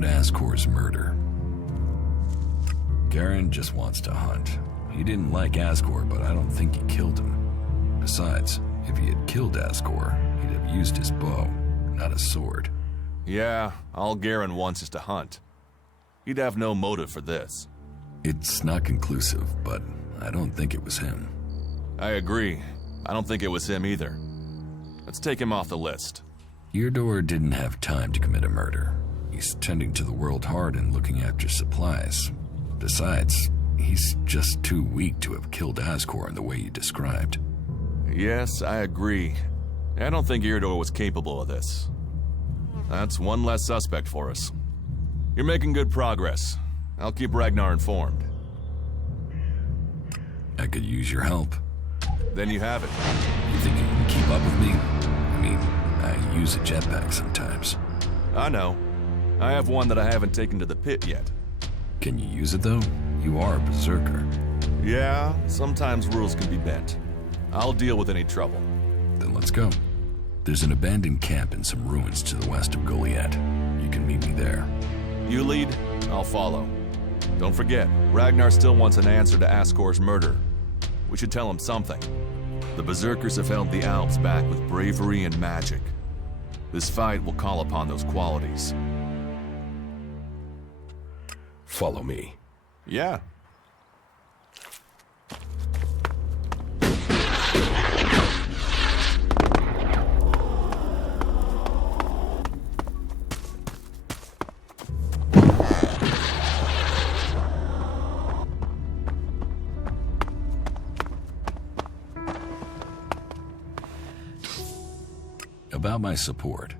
about Ascor's murder. Garen just wants to hunt. He didn't like Ascor, but I don't think he killed him. Besides, if he had killed Ascor, he'd have used his bow, not a sword. Yeah, all Garen wants is to hunt. He'd have no motive for this. It's not conclusive, but I don't think it was him. I agree. I don't think it was him either. Let's take him off the list. Eardor didn't have time to commit a murder. He's tending to the world hard and looking after supplies. Besides, he's just too weak to have killed Ascor in the way you described. Yes, I agree. I don't think Eardor was capable of this. That's one less suspect for us. You're making good progress. I'll keep Ragnar informed. I could use your help. Then you have it. You think you can keep up with me? I mean, I use a jetpack sometimes. I know. I have one that I haven't taken to the pit yet. Can you use it though? You are a berserker. Yeah, sometimes rules can be bent. I'll deal with any trouble. Then let's go. There's an abandoned camp in some ruins to the west of Goliath. You can meet me there. You lead, I'll follow. Don't forget, Ragnar still wants an answer to Ascor's murder. We should tell him something. The Berserkers have held the Alps back with bravery and magic. This fight will call upon those qualities. Follow me. Yeah. About my support.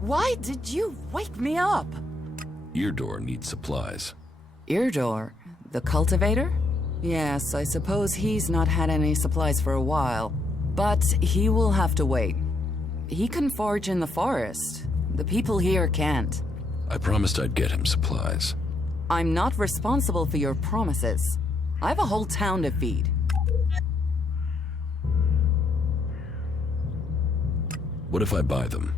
Why did you wake me up? Eardor needs supplies. Eardor? The cultivator? Yes, I suppose he's not had any supplies for a while. But he will have to wait. He can forage in the forest. The people here can't. I promised I'd get him supplies. I'm not responsible for your promises. I have a whole town to feed. What if I buy them?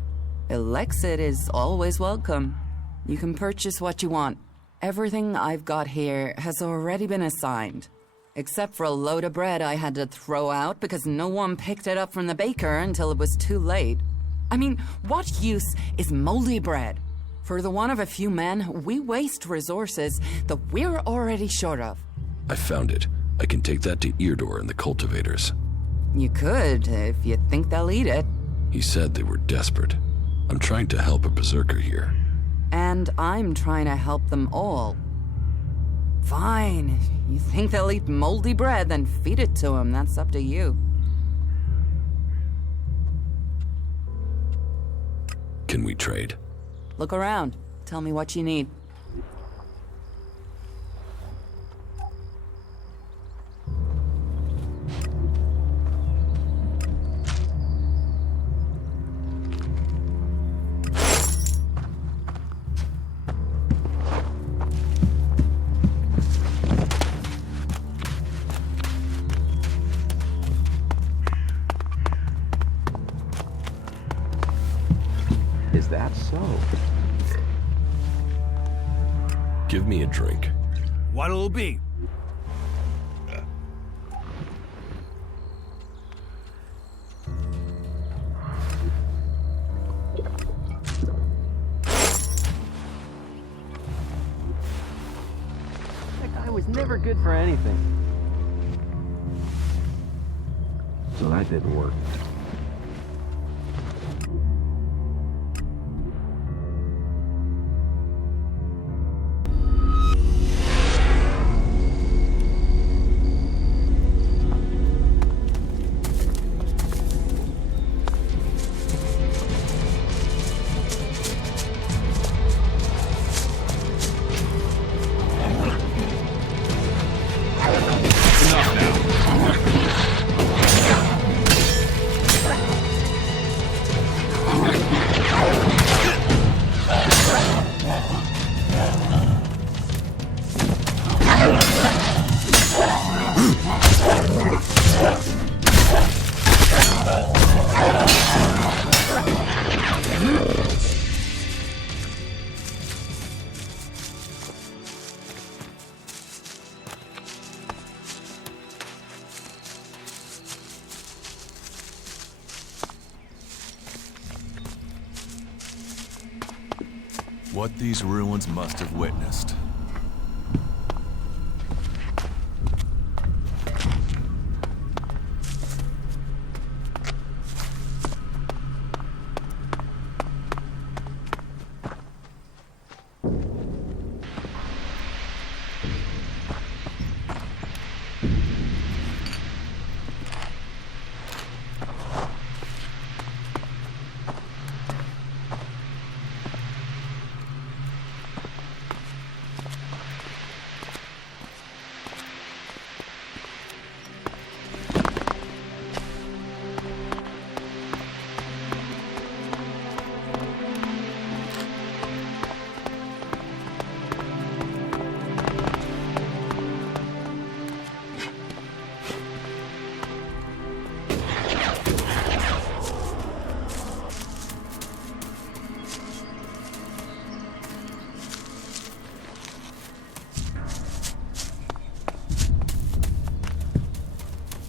ELEX is always welcome. You can purchase what you want. Everything I've got here has already been assigned. Except for a load of bread I had to throw out because no one picked it up from the baker until it was too late. I mean, what use is moldy bread? For the want of a few men, we waste resources that we're already short of. I found it. I can take that to Eardor and the cultivators. You could, if you think they'll eat it. He said they were desperate. I'm trying to help a berserker here. And I'm trying to help them all. Fine. If you think they'll eat moldy bread, then feed it to them. That's up to you. Can we trade? Look around. Tell me what you need. Is that so? Give me a drink. What'll it be? That guy was never good for anything. So that didn't work. What these ruins must have witnessed.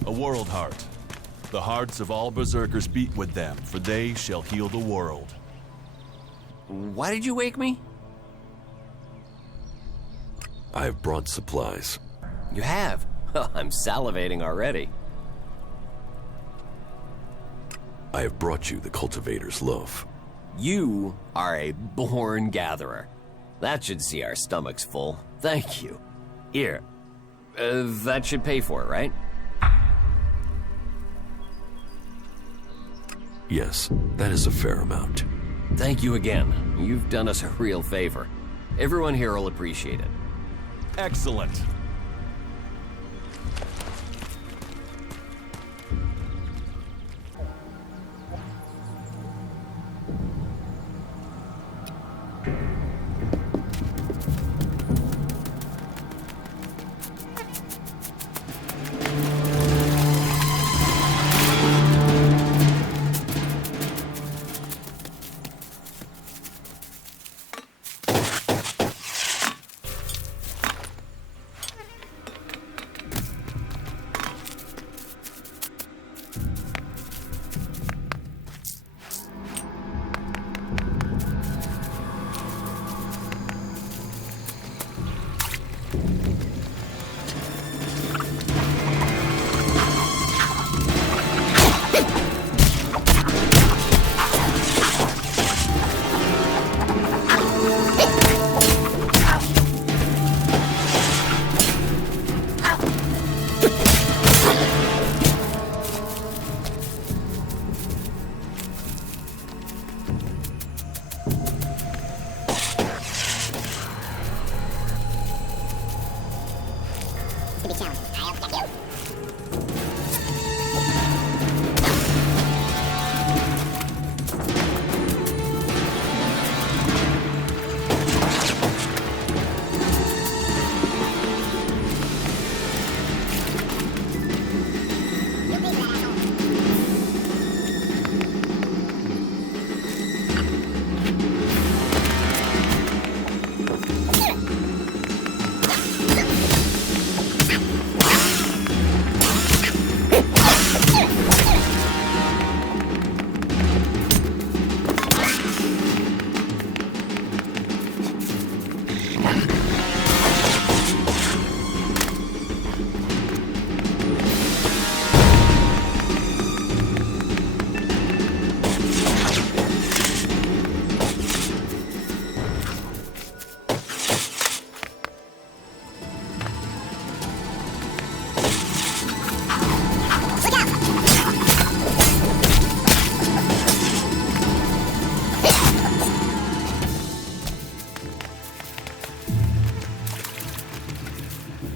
A world heart. The hearts of all berserkers beat with them, for they shall heal the world. Why did you wake me? I have brought supplies. You have? I'm salivating already. I have brought you the cultivator's loaf. You are a born gatherer. That should see our stomachs full. Thank you. Here. That should pay for it, right? Yes, that is a fair amount. Thank you again. You've done us a real favor. Everyone here will appreciate it. Excellent.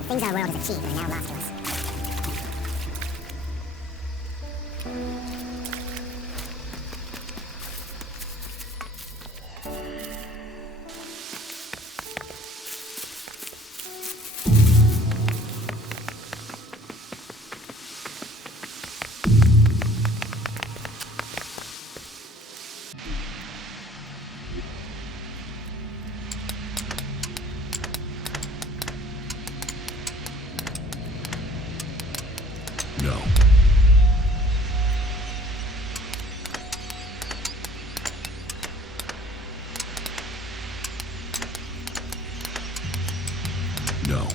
Things our world has achieved are now lost to us. No.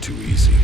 Too easy.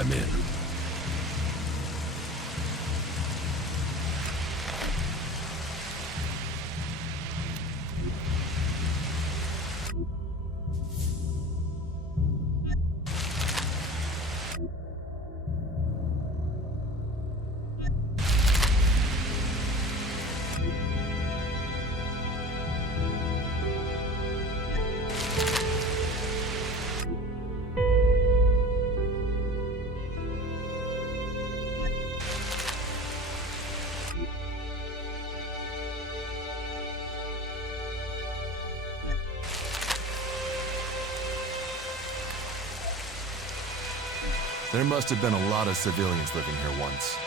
I'm in. There must have been a lot of civilians living here once.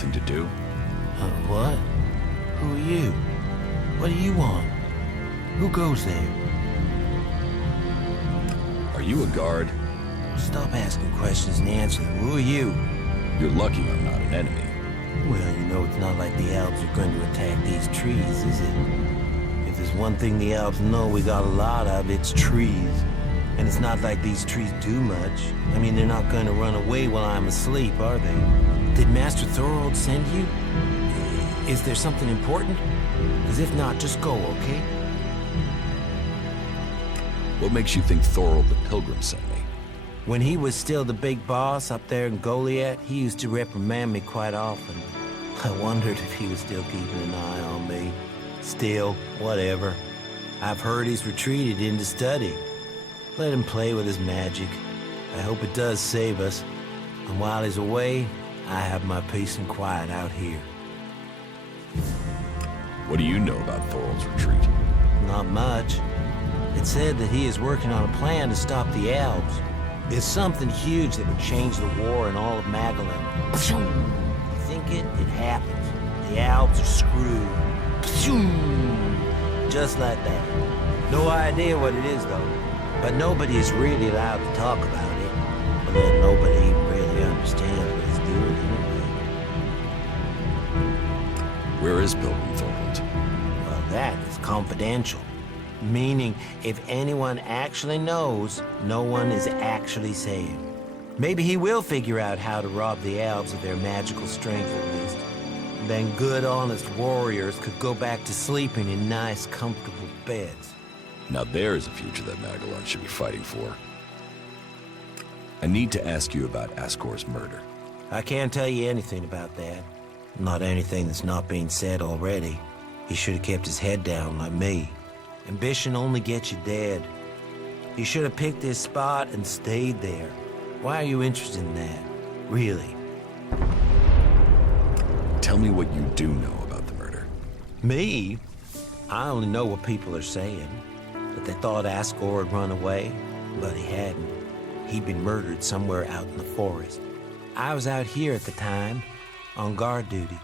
nothing to do? What? Who are you? What do you want? Who goes there? Are you a guard? Stop asking questions and answer them. Who are you? You're lucky I'm not an enemy. Well, you know, it's not like the Alps are going to attack these trees, is it? If there's one thing the Alps know we got a lot of, it's trees. And it's not like these trees do much. I mean, they're not going to run away while I'm asleep, are they? Did Master Thorold send you? Is there something important? Because if not, just go, okay? What makes you think Thorold the Pilgrim sent me? When he was still the big boss up there in Goliath, he used to reprimand me quite often. I wondered if he was still keeping an eye on me. Still, whatever. I've heard he's retreated into study. Let him play with his magic. I hope it does save us. And while he's away, I have my peace and quiet out here. What do you know about Thorold's retreat? Not much. It said that he is working on a plan to stop the Alps. It's something huge that would change the war in all of Magalan. You think it? It happens. The Alps are screwed. Just like that. No idea what it is, though. But nobody is really allowed to talk about it. But then nobody even really understands what he's doing anyway. Where is Pilgrim Thorold? Well, that is confidential. Meaning, if anyone actually knows, no one is actually safe. Maybe he will figure out how to rob the elves of their magical strength at least. Then good, honest warriors could go back to sleeping in nice, comfortable beds. Now there's a future that Magalan should be fighting for. I need to ask you about Ascor's murder. I can't tell you anything about that. Not anything that's not being said already. He should have kept his head down like me. Ambition only gets you dead. He should have picked his spot and stayed there. Why are you interested in that? Really? Tell me what you do know about the murder. Me? I only know what people are saying. That they thought Ascor had run away, but he hadn't. He'd been murdered somewhere out in the forest. I was out here at the time, on guard duty.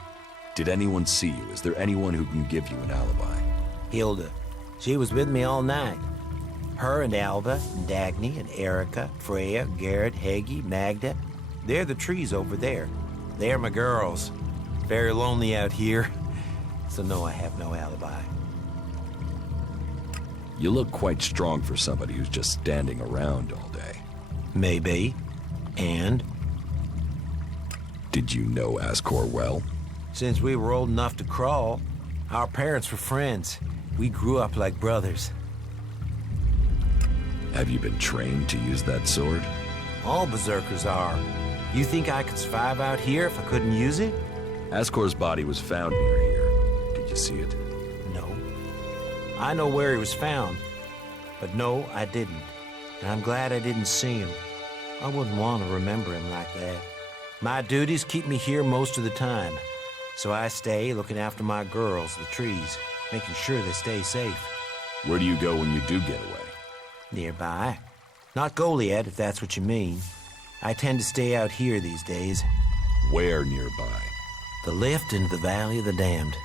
Did anyone see you? Is there anyone who can give you an alibi? Hilda. She was with me all night. Her and Alva, and Dagny, and Erica, Freya, Garrett, Heggie, Magda. They're the trees over there. They're my girls. Very lonely out here. So no, I have no alibi. You look quite strong for somebody who's just standing around all day. Maybe. And? Did you know Ascor well? Since we were old enough to crawl, our parents were friends. We grew up like brothers. Have you been trained to use that sword? All berserkers are. You think I could survive out here if I couldn't use it? Ascor's body was found near here. Did you see it? No. I know where he was found. But no, I didn't. And I'm glad I didn't see him. I wouldn't want to remember him like that. My duties keep me here most of the time. So I stay looking after my girls, the trees, making sure they stay safe. Where do you go when you do get away? Nearby. Not Goliath, if that's what you mean. I tend to stay out here these days. Where nearby? The lift into the Valley of the Damned.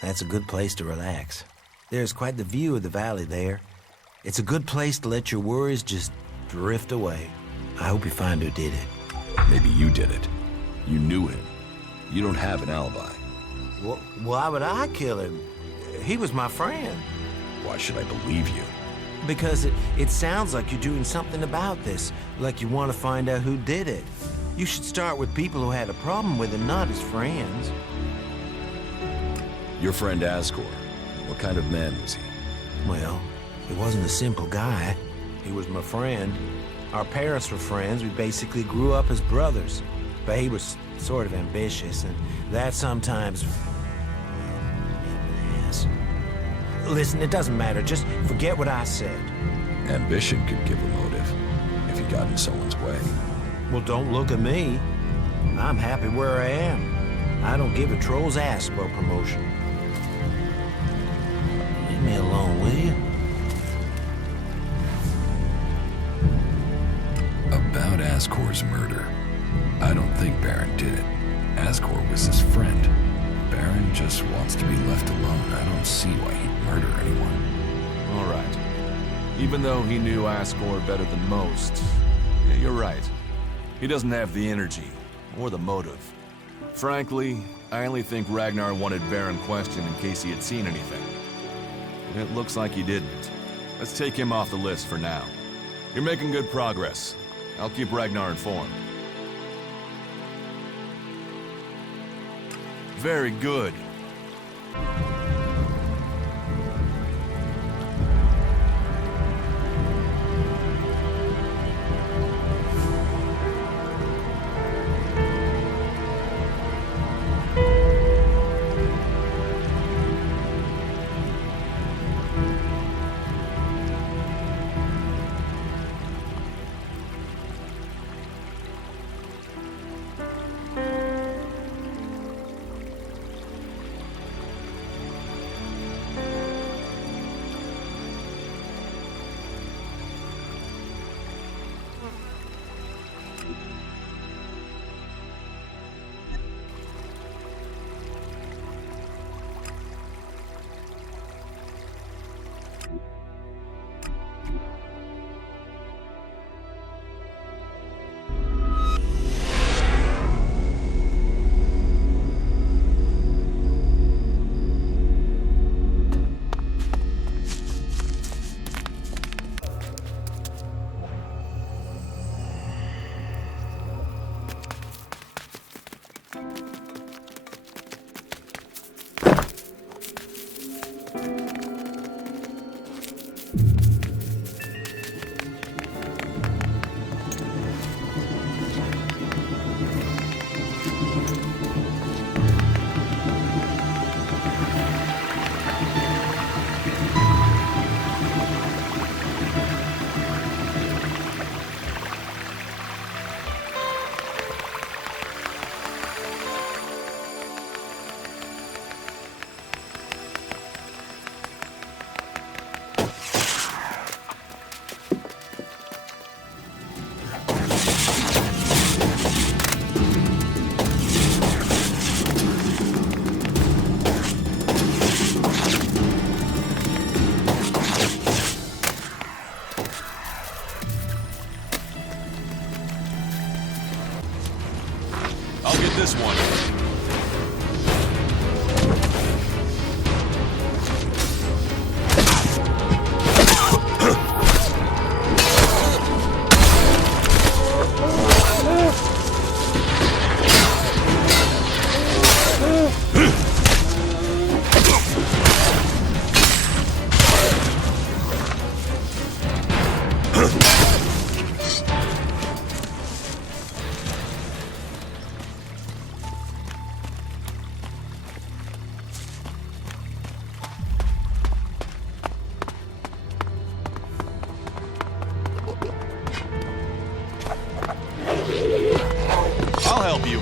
That's a good place to relax. There's quite the view of the valley there. It's a good place to let your worries just drift away. I hope you find who did it. Maybe you did it. You knew him. You don't have an alibi. Well, why would I kill him? He was my friend. Why should I believe you? Because it sounds like you're doing something about this, like you want to find out who did it. You should start with people who had a problem with him, not his friends. Your friend Ascor, what kind of man was he? Well, he wasn't a simple guy. He was my friend. Our parents were friends. We basically grew up as brothers. But he was sort of ambitious, and that sometimes... yes. Listen, it doesn't matter. Just forget what I said. Ambition could give a motive, if he got in someone's way. Well, don't look at me. I'm happy where I am. I don't give a troll's ass about promotion. Leave me alone, will you? About Ascor's murder. I don't think Baron did it. Asgore was his friend. Baron just wants to be left alone. I don't see why he'd murder anyone. All right. Even though he knew Asgore better than most, yeah, you're right. He doesn't have the energy or the motive. Frankly, I only think Ragnar wanted Baron questioned in case he had seen anything. It looks like he didn't. Let's take him off the list for now. You're making good progress. I'll keep Ragnar informed. Very good. This one. I'll help you.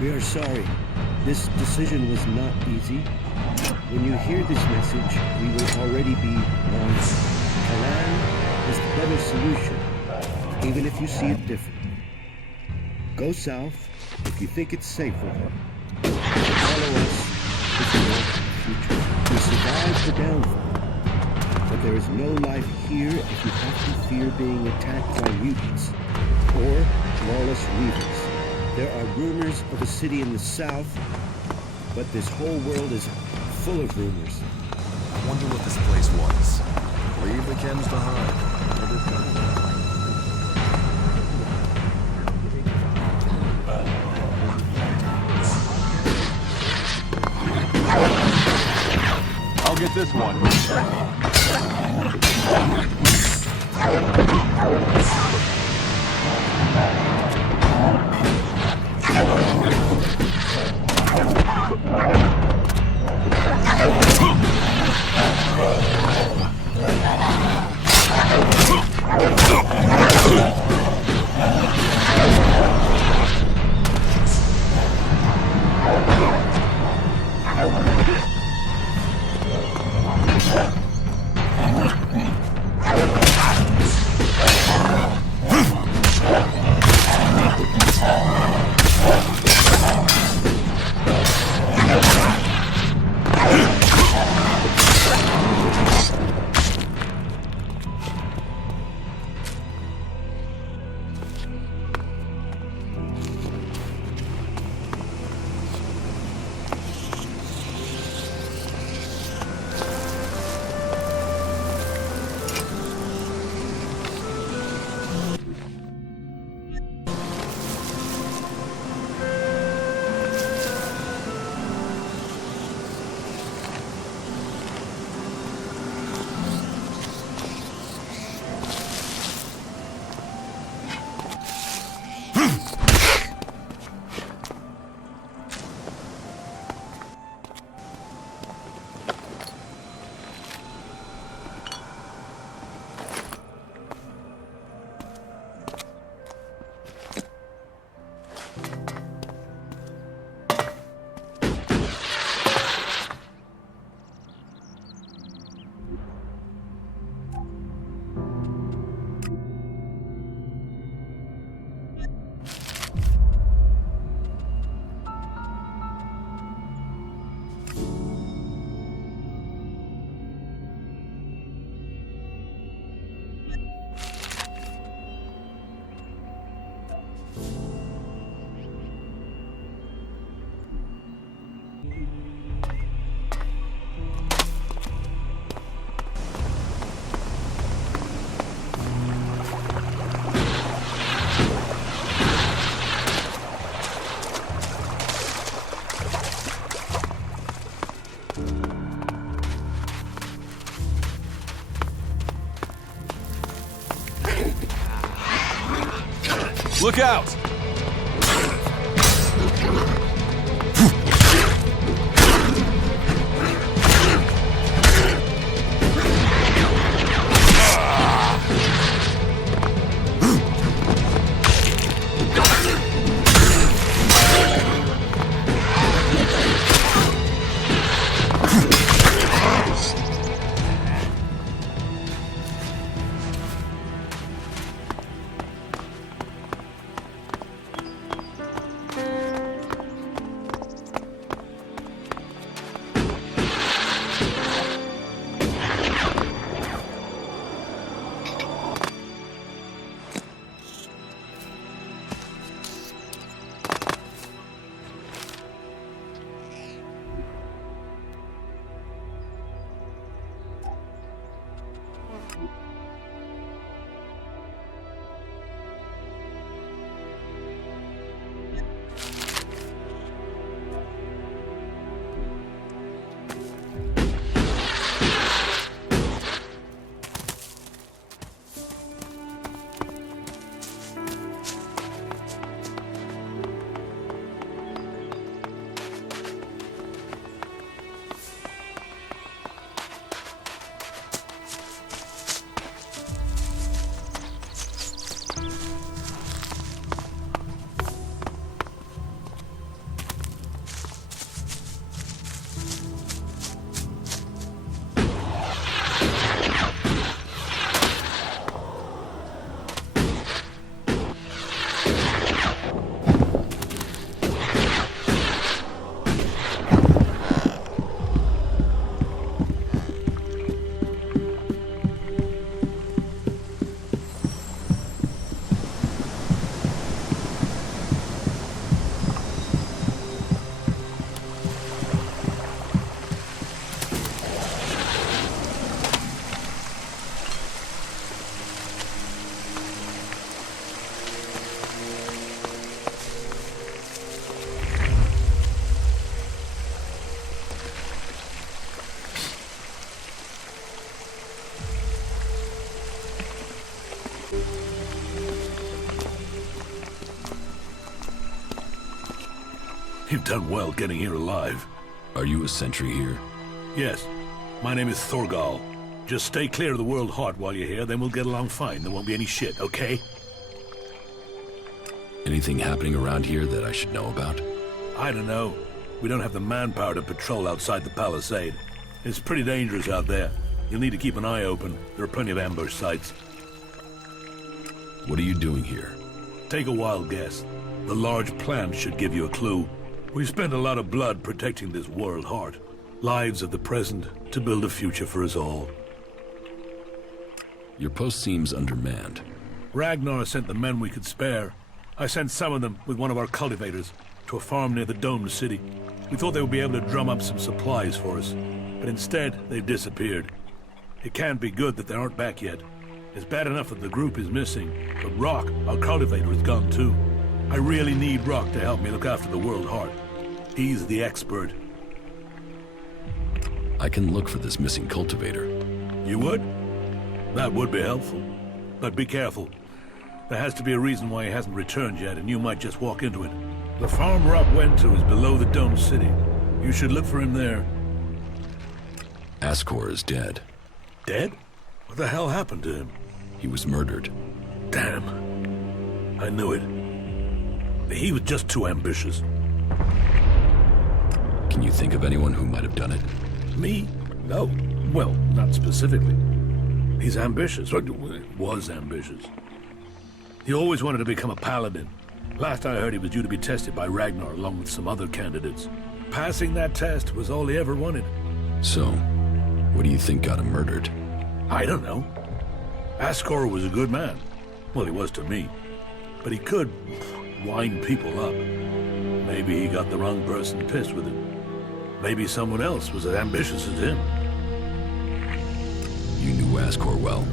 We are sorry. This decision was not easy. When you hear this message, we will already be long. Kalan is the better solution, even if you see it differently. Go south if you think it's safer. Follow us if you want the future. We survived the downfall, but there is no life here if you have to fear being attacked by mutants or lawless weavers. There are rumors of a city in the south, but this whole world is full of rumors. I wonder what this place was. Leave the chems behind. I'll get this one. Look out! You've done well getting here alive. Are you a sentry here? Yes. My name is Thorgal. Just stay clear of the World Heart while you're here, then we'll get along fine. There won't be any shit, okay? Anything happening around here that I should know about? I don't know. We don't have the manpower to patrol outside the palisade. It's pretty dangerous out there. You'll need to keep an eye open. There are plenty of ambush sites. What are you doing here? Take a wild guess. The large plan should give you a clue. We've spent a lot of blood protecting this World Heart. Lives of the present to build a future for us all. Your post seems undermanned. Ragnar sent the men we could spare. I sent some of them with one of our cultivators to a farm near the domed city. We thought they would be able to drum up some supplies for us, but instead they've disappeared. It can't be good that they aren't back yet. It's bad enough that the group is missing, but Rock, our cultivator, is gone too. I really need Rock to help me look after the World Heart. He's the expert. I can look for this missing cultivator. You would? That would be helpful. But be careful. There has to be a reason why he hasn't returned yet, and you might just walk into it. The farm Rock went to is below the domed city. You should look for him there. Ascor is dead. Dead? What the hell happened to him? He was murdered. Damn. I knew it. He was just too ambitious. Can you think of anyone who might have done it? Me? No. Well, not specifically. He's ambitious, or was ambitious. He always wanted to become a paladin. Last I heard, he was due to be tested by Ragnar along with some other candidates. Passing that test was all he ever wanted. So, what do you think got him murdered? I don't know. Ascor was a good man. Well, he was to me. But he could wind people up. Maybe he got the wrong person pissed with him. Maybe someone else was as ambitious as him. You knew Ascor well?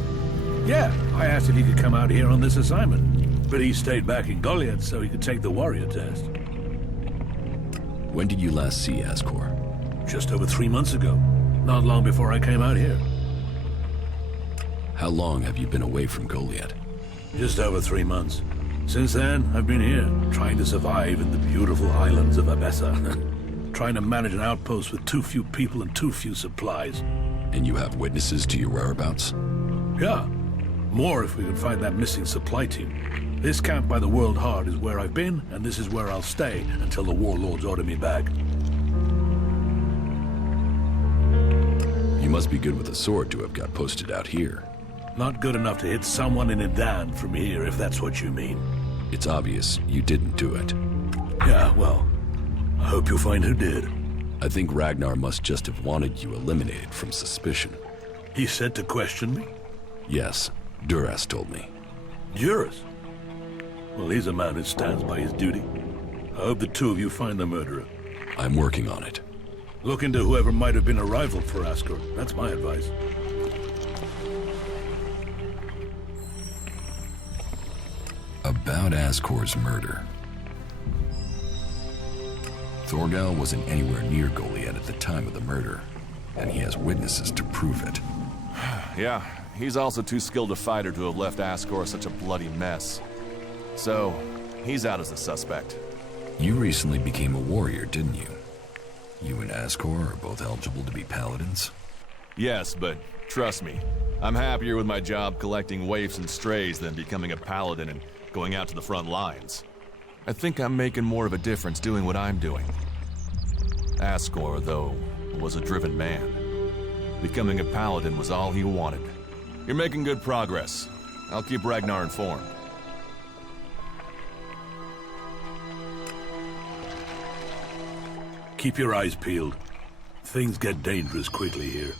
Yeah, I asked if he could come out here on this assignment. But he stayed back in Goliath so he could take the warrior test. When did you last see Ascor? Just over 3 months ago. Not long before I came out here. How long have you been away from Goliath? Just over 3 months. Since then, I've been here, trying to survive in the beautiful islands of Abessa. Trying to manage an outpost with too few people and too few supplies. And you have witnesses to your whereabouts? Yeah. More if we can find that missing supply team. This camp by the World Heart is where I've been, and this is where I'll stay until the warlords order me back. You must be good with a sword to have got posted out here. Not good enough to hit someone in Idan from here, if that's what you mean. It's obvious you didn't do it. Yeah, well, I hope you'll find who did. I think Ragnar must just have wanted you eliminated from suspicion. He said to question me? Yes, Duras told me. Duras? Well, he's a man who stands by his duty. I hope the two of you find the murderer. I'm working on it. Look into whoever might have been a rival for Ascor. That's my advice. About Ascor's murder. Thorgal wasn't anywhere near Goliath at the time of the murder, and he has witnesses to prove it. Yeah, he's also too skilled a fighter to have left Ascor such a bloody mess. So, he's out as a suspect. You recently became a warrior, didn't you? You and Ascor are both eligible to be paladins? Yes, but trust me, I'm happier with my job collecting waifs and strays than becoming a paladin and going out to the front lines. I think I'm making more of a difference doing what I'm doing. Ascor, though, was a driven man. Becoming a paladin was all he wanted. You're making good progress. I'll keep Ragnar informed. Keep your eyes peeled. Things get dangerous quickly here.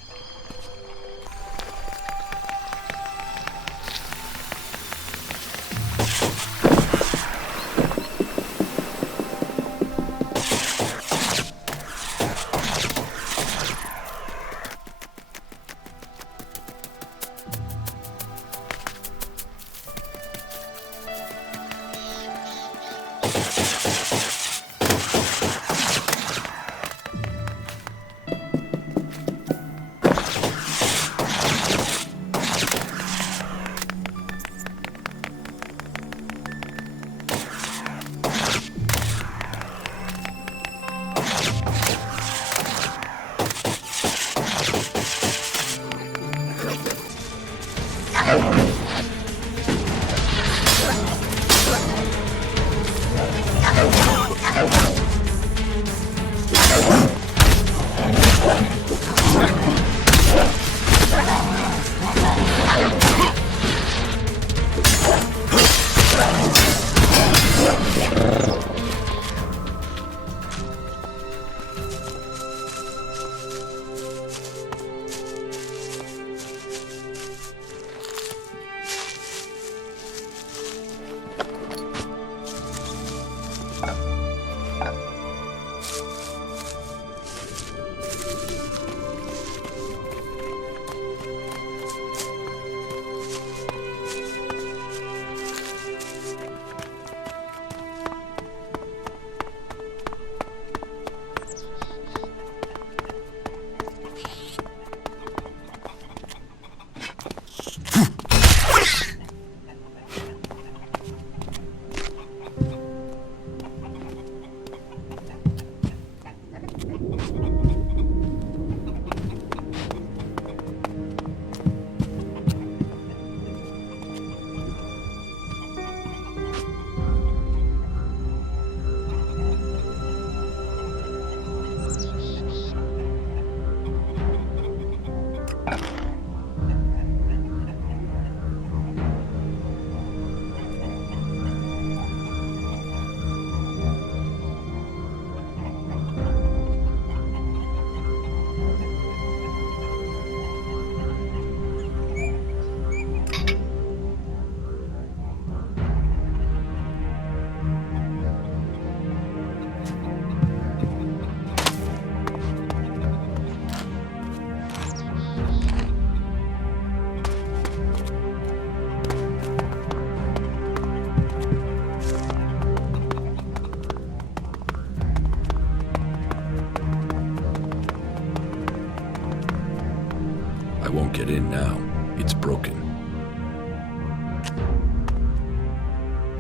now, it's broken.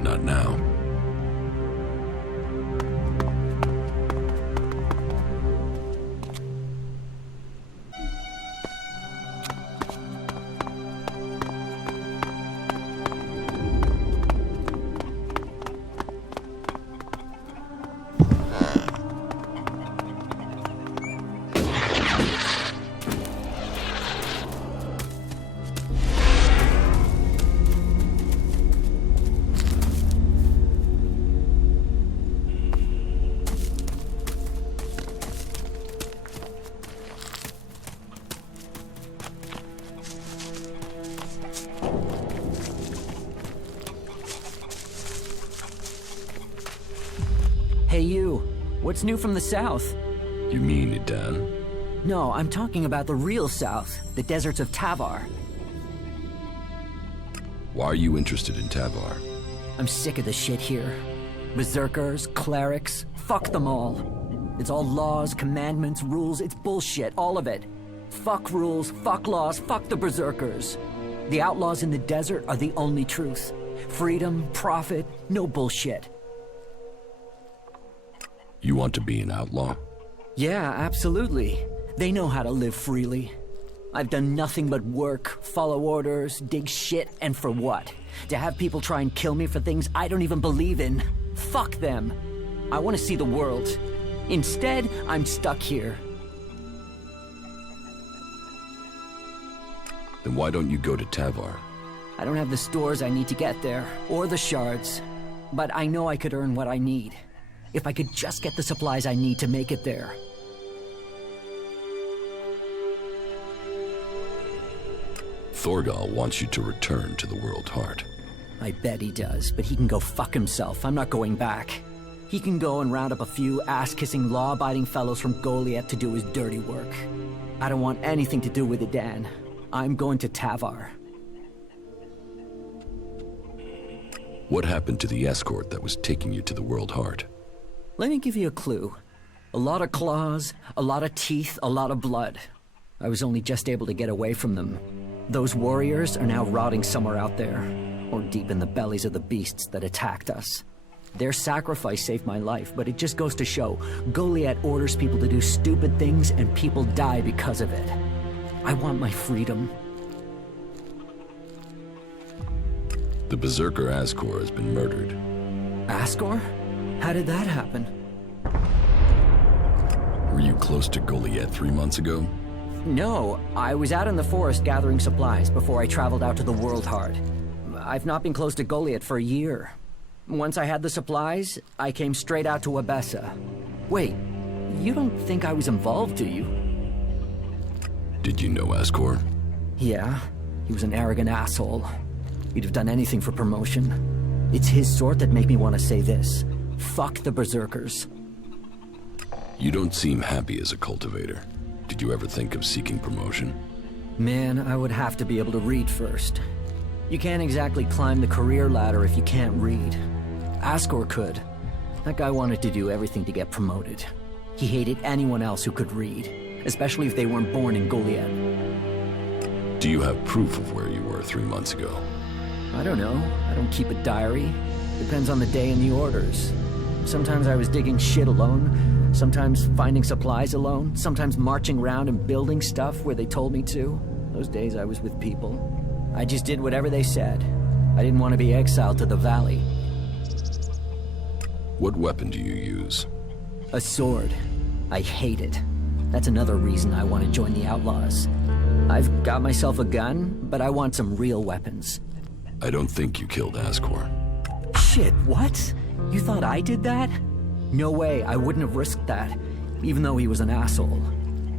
Not now. Hey you, what's new from the south? You mean Idan? No, I'm talking about the real south, the deserts of Tavar. Why are you interested in Tavar? I'm sick of the shit here. Berserkers, clerics, fuck them all. It's all laws, commandments, rules, it's bullshit, all of it. Fuck rules, fuck laws, fuck the berserkers. The outlaws in the desert are the only truth. Freedom, profit, no bullshit. You want to be an outlaw? Yeah, absolutely. They know how to live freely. I've done nothing but work, follow orders, dig shit, and for what? To have people try and kill me for things I don't even believe in? Fuck them. I want to see the world. Instead, I'm stuck here. Then why don't you go to Tavar? I don't have the stores I need to get there, or the shards. But I know I could earn what I need. If I could just get the supplies I need to make it there. Thorgal wants you to return to the World Heart. I bet he does, but he can go fuck himself. I'm not going back. He can go and round up a few ass-kissing, law-abiding fellows from Goliath to do his dirty work. I don't want anything to do with Idan. I'm going to Tavar. What happened to the escort that was taking you to the World Heart? Let me give you a clue. A lot of claws, a lot of teeth, a lot of blood. I was only just able to get away from them. Those warriors are now rotting somewhere out there, or deep in the bellies of the beasts that attacked us. Their sacrifice saved my life, but it just goes to show, Goliath orders people to do stupid things and people die because of it. I want my freedom. The Berserker Ascor has been murdered. Ascor? How did that happen? Were you close to Goliath 3 months ago? No, I was out in the forest gathering supplies before I traveled out to the World Heart. I've not been close to Goliath for a year. Once I had the supplies, I came straight out to Abessa. Wait, you don't think I was involved, do you? Did you know Ascor? Yeah, he was an arrogant asshole. He'd have done anything for promotion. It's his sort that make me want to say this. Fuck the Berserkers. You don't seem happy as a cultivator. Did you ever think of seeking promotion? Man, I would have to be able to read first. You can't exactly climb the career ladder if you can't read. Ascor could. That guy wanted to do everything to get promoted. He hated anyone else who could read, especially if they weren't born in Goliath. Do you have proof of where you were 3 months ago? I don't know. I don't keep a diary. Depends on the day and the orders. Sometimes I was digging shit alone, sometimes finding supplies alone, sometimes marching around and building stuff where they told me to. Those days I was with people. I just did whatever they said. I didn't want to be exiled to the valley. What weapon do you use? A sword. I hate it. That's another reason I want to join the Outlaws. I've got myself a gun, but I want some real weapons. I don't think you killed Ascor. Shit, what? You thought I did that? No way, I wouldn't have risked that, even though he was an asshole.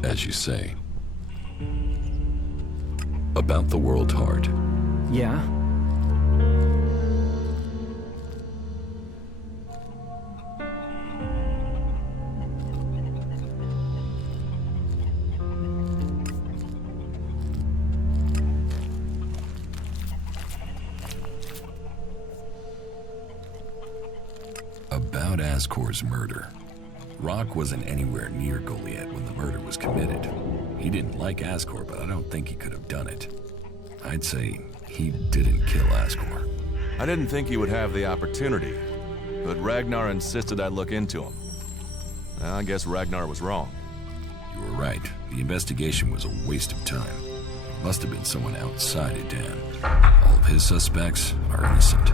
As you say. About the World Heart. Yeah? About Ascor's murder. Rock wasn't anywhere near Goliath when the murder was committed. He didn't like Ascor, but I don't think he could have done it. I'd say he didn't kill Ascor. I didn't think he would have the opportunity, but Ragnar insisted I look into him. I guess Ragnar was wrong. You were right. The investigation was a waste of time. It must have been someone outside of Dan. All of his suspects are innocent.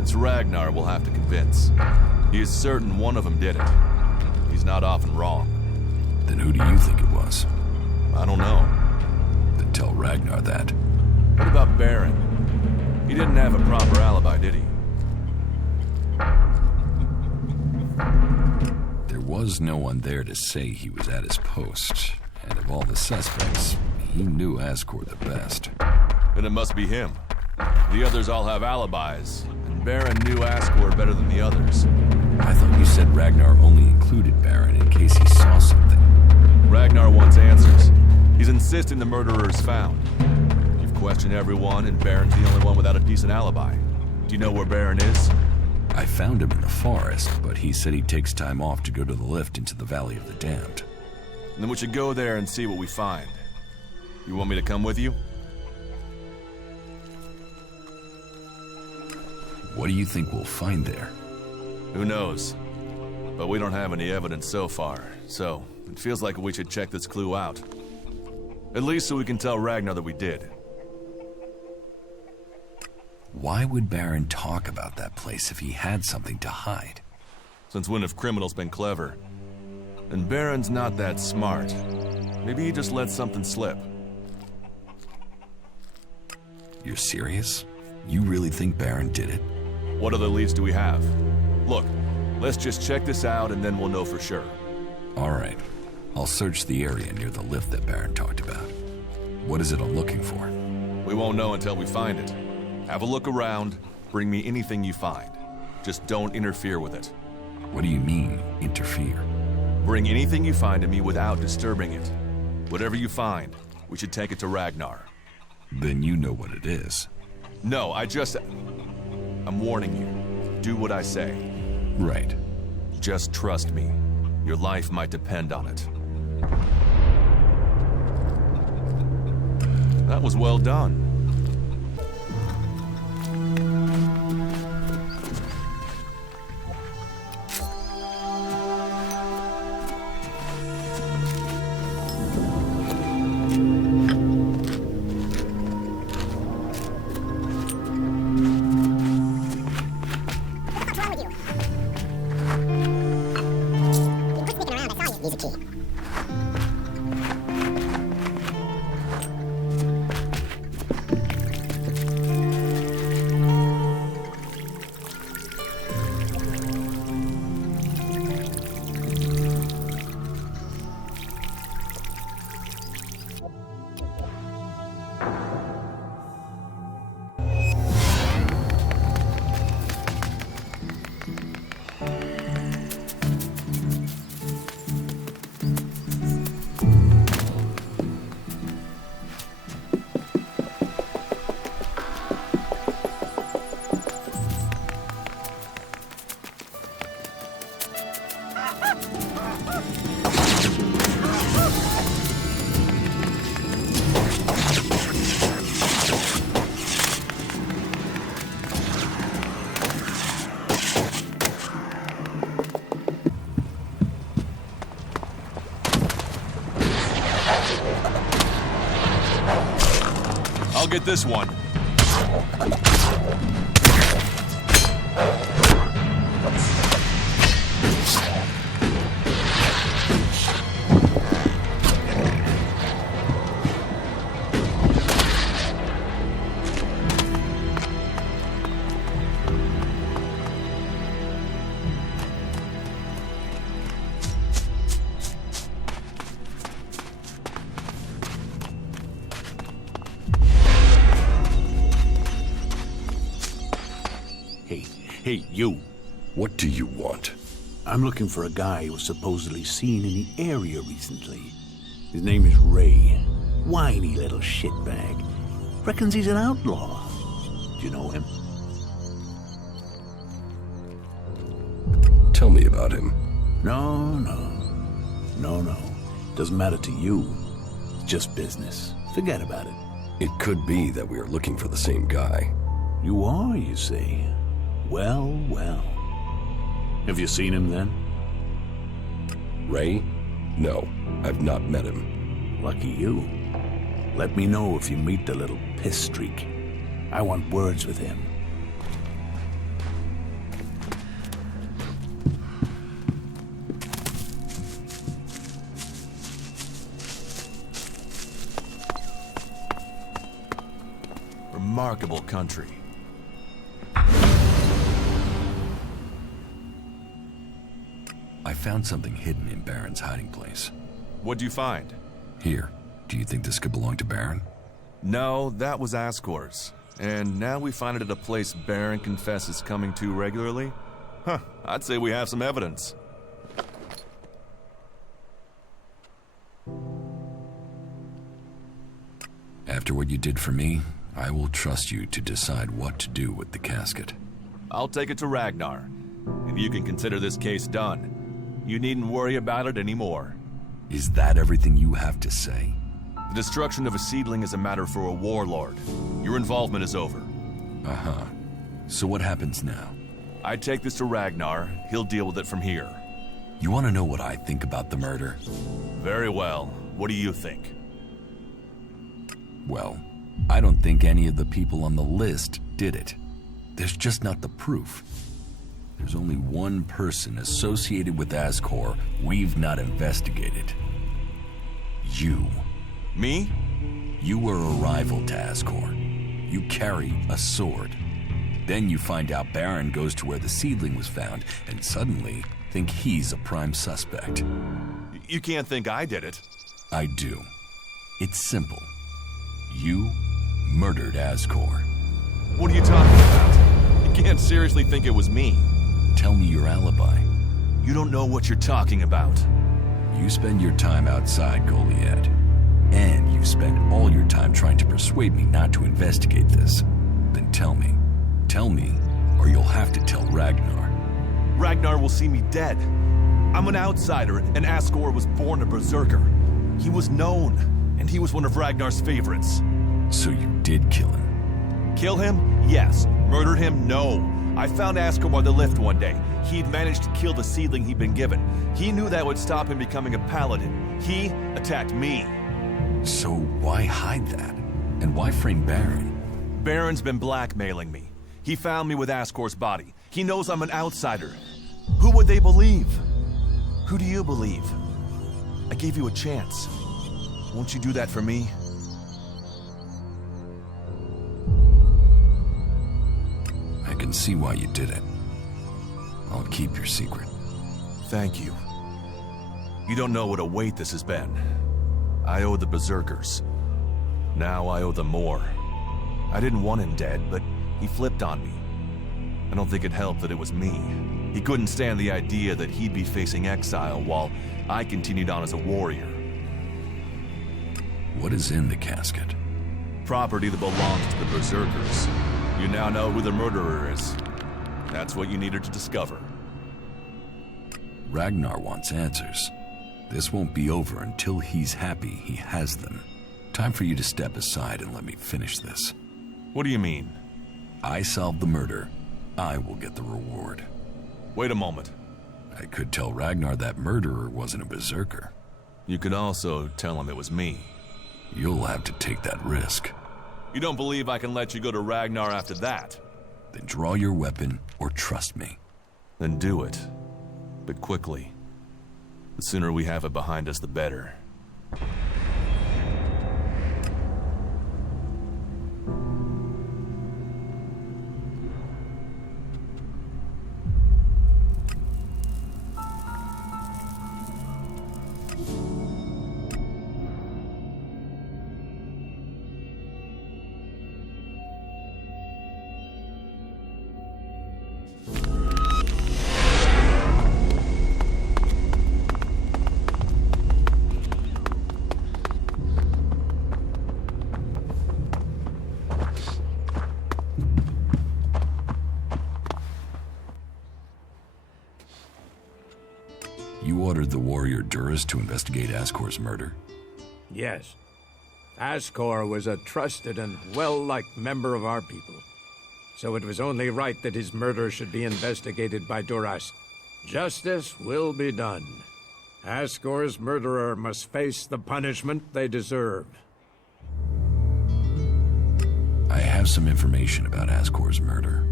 It's Ragnar we'll have to convince. He is certain one of them did it. He's not often wrong. Then who do you think it was? I don't know. Then tell Ragnar that. What about Baron? He didn't have a proper alibi, did he? There was no one there to say he was at his post. And of all the suspects, he knew Ascor the best. Then it must be him. The others all have alibis, and Baron knew Ascor better than the others. I thought you said Ragnar only included Baron in case he saw something. Ragnar wants answers. He's insisting the murderer is found. You've questioned everyone, and Baron's the only one without a decent alibi. Do you know where Baron is? I found him in the forest, but he said he takes time off to go to the lift into the Valley of the Damned. Then we should go there and see what we find. You want me to come with you? What do you think we'll find there? Who knows? But we don't have any evidence so far, so it feels like we should check this clue out. At least so we can tell Ragnar that we did. Why would Baron talk about that place if he had something to hide? Since when have criminals been clever? And Baron's not that smart. Maybe he just let something slip. You're serious? You really think Baron did it? What other leads do we have? Look, let's just check this out and then we'll know for sure. All right. I'll search the area near the lift that Baron talked about. What is it I'm looking for? We won't know until we find it. Have a look around, bring me anything you find. Just don't interfere with it. What do you mean, interfere? Bring anything you find to me without disturbing it. Whatever you find, we should take it to Ragnar. Then you know what it is. No, I'm warning you. Do what I say. Right. Just trust me. Your life might depend on it. That was well done. I'll get this one. Hey, you. What do you want? I'm looking for a guy who was supposedly seen in the area recently. His name is Ray. Whiny little shitbag. Reckons he's an outlaw. Do you know him? Tell me about him. No. Doesn't matter to you. It's just business. Forget about it. It could be that we are looking for the same guy. You are, you say? Well, well. Have you seen him then? Ray? No, I've not met him. Lucky you. Let me know if you meet the little piss streak. I want words with him. Remarkable country. I found something hidden in Baron's hiding place. What'd you find? Here. Do you think this could belong to Baron? No, that was Ascor's. And now we find it at a place Baron confesses coming to regularly? Huh, I'd say we have some evidence. After what you did for me, I will trust you to decide what to do with the casket. I'll take it to Ragnar, and you can consider this case done. You needn't worry about it anymore. Is that everything you have to say? The destruction of a seedling is a matter for a warlord. Your involvement is over. Uh-huh. So what happens now? I take this to Ragnar. He'll deal with it from here. You want to know what I think about the murder? Very well. What do you think? Well, I don't think any of the people on the list did it. There's just not the proof. There's only one person associated with Ascor we've not investigated. You. Me? You were a rival to Ascor. You carry a sword. Then you find out Baron goes to where the seedling was found, and suddenly think he's a prime suspect. You can't think I did it. I do. It's simple. You murdered Ascor. What are you talking about? You can't seriously think it was me. Tell me your alibi. You don't know what you're talking about. You spend your time outside Goliad, and you spend all your time trying to persuade me not to investigate this. Then tell me. Tell me, or you'll have to tell Ragnar. Ragnar will see me dead. I'm an outsider, and Ascor was born a berserker. He was known, and he was one of Ragnar's favorites. So you did kill him? Kill him? Yes. Murder him? No. I found Ascor by the lift one day. He'd managed to kill the seedling he'd been given. He knew that would stop him becoming a paladin. He attacked me. So why hide that? And why frame Baron? Baron's been blackmailing me. He found me with Ascor's body. He knows I'm an outsider. Who would they believe? Who do you believe? I gave you a chance. Won't you do that for me? I can see why you did it. I'll keep your secret. Thank you. You don't know what a weight this has been. I owe the berserkers. Now I owe them more. I didn't want him dead, but he flipped on me. I don't think it helped that it was me. He couldn't stand the idea that he'd be facing exile while I continued on as a warrior. What is in the casket? Property that belongs to the berserkers. You now know who the murderer is. That's what you needed to discover. Ragnar wants answers. This won't be over until he's happy he has them. Time for you to step aside and let me finish this. What do you mean? I solved the murder. I will get the reward. Wait a moment. I could tell Ragnar that murderer wasn't a berserker. You could also tell him it was me. You'll have to take that risk. You don't believe I can let you go to Ragnar after that? Then draw your weapon or trust me. Then do it. But quickly. The sooner we have it behind us, the better. You ordered the warrior Duras to investigate Ascor's murder? Yes. Ascor was a trusted and well-liked member of our people. So it was only right that his murder should be investigated by Duras. Justice will be done. Ascor's murderer must face the punishment they deserve. I have some information about Ascor's murder.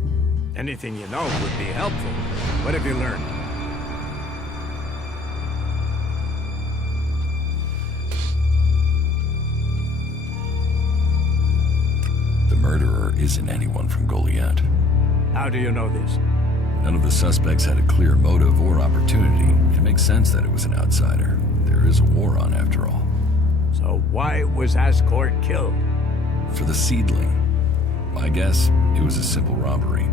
Anything you know would be helpful. What have you learned? The murderer isn't anyone from Goliath. How do you know this? None of the suspects had a clear motive or opportunity. It makes sense that it was an outsider. There is a war on, after all. So why was Ascor killed? For the seedling. My guess, it was a simple robbery.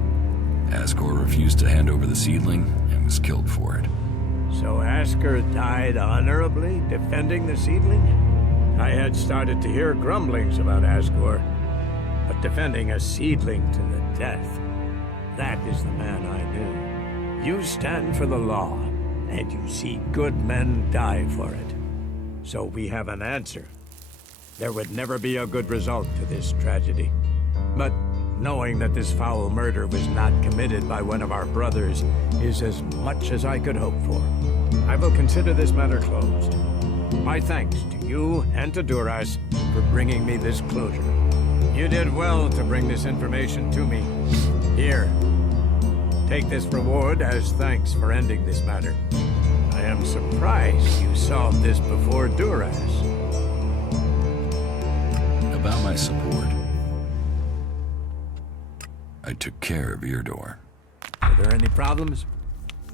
Ascor refused to hand over the seedling and was killed for it. So Ascor died honorably, defending the seedling? I had started to hear grumblings about Ascor, but defending a seedling to the death, that is the man I knew. You stand for the law, and you see good men die for it. So we have an answer. There would never be a good result to this tragedy. But knowing that this foul murder was not committed by one of our brothers is as much as I could hope for. I will consider this matter closed. My thanks to you and to Duras for bringing me this closure. You did well to bring this information to me. Here, take this reward as thanks for ending this matter. I am surprised you solved this before Duras. About my support. I took care of Eardor. Are there any problems?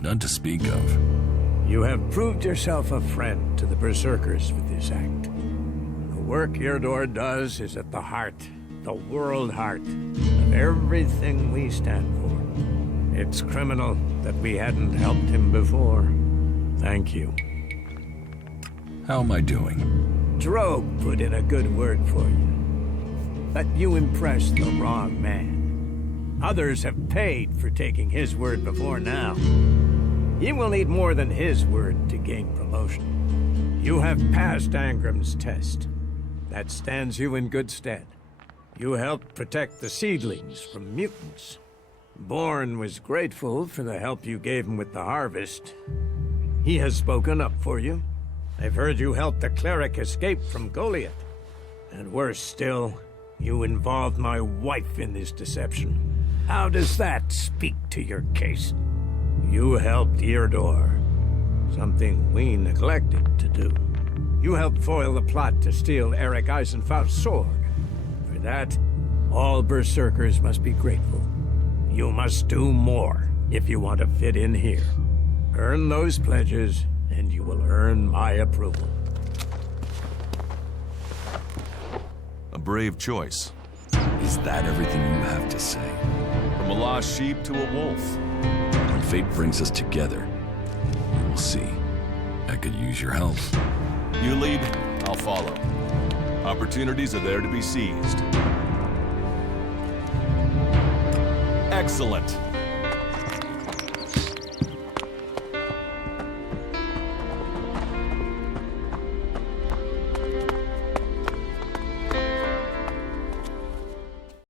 None to speak of. You have proved yourself a friend to the Berserkers with this act. The work Eardor does is at the heart, the world heart, of everything we stand for. It's criminal that we hadn't helped him before. Thank you. How am I doing? Drogue put in a good word for you. But you impressed the wrong man. Others have paid for taking his word before now. You will need more than his word to gain promotion. You have passed Angram's test. That stands you in good stead. You helped protect the seedlings from mutants. Born was grateful for the help you gave him with the harvest. He has spoken up for you. I've heard you helped the cleric escape from Goliath. And worse still, you involved my wife in this deception. How does that speak to your case? You helped Eardor, something we neglected to do. You helped foil the plot to steal Eric Eisenfaust's sword. For that, all Berserkers must be grateful. You must do more if you want to fit in here. Earn those pledges, and you will earn my approval. A brave choice. Is that everything you have to say? From a lost sheep to a wolf. When fate brings us together, we will see. I could use your help. You lead, I'll follow. Opportunities are there to be seized. Excellent.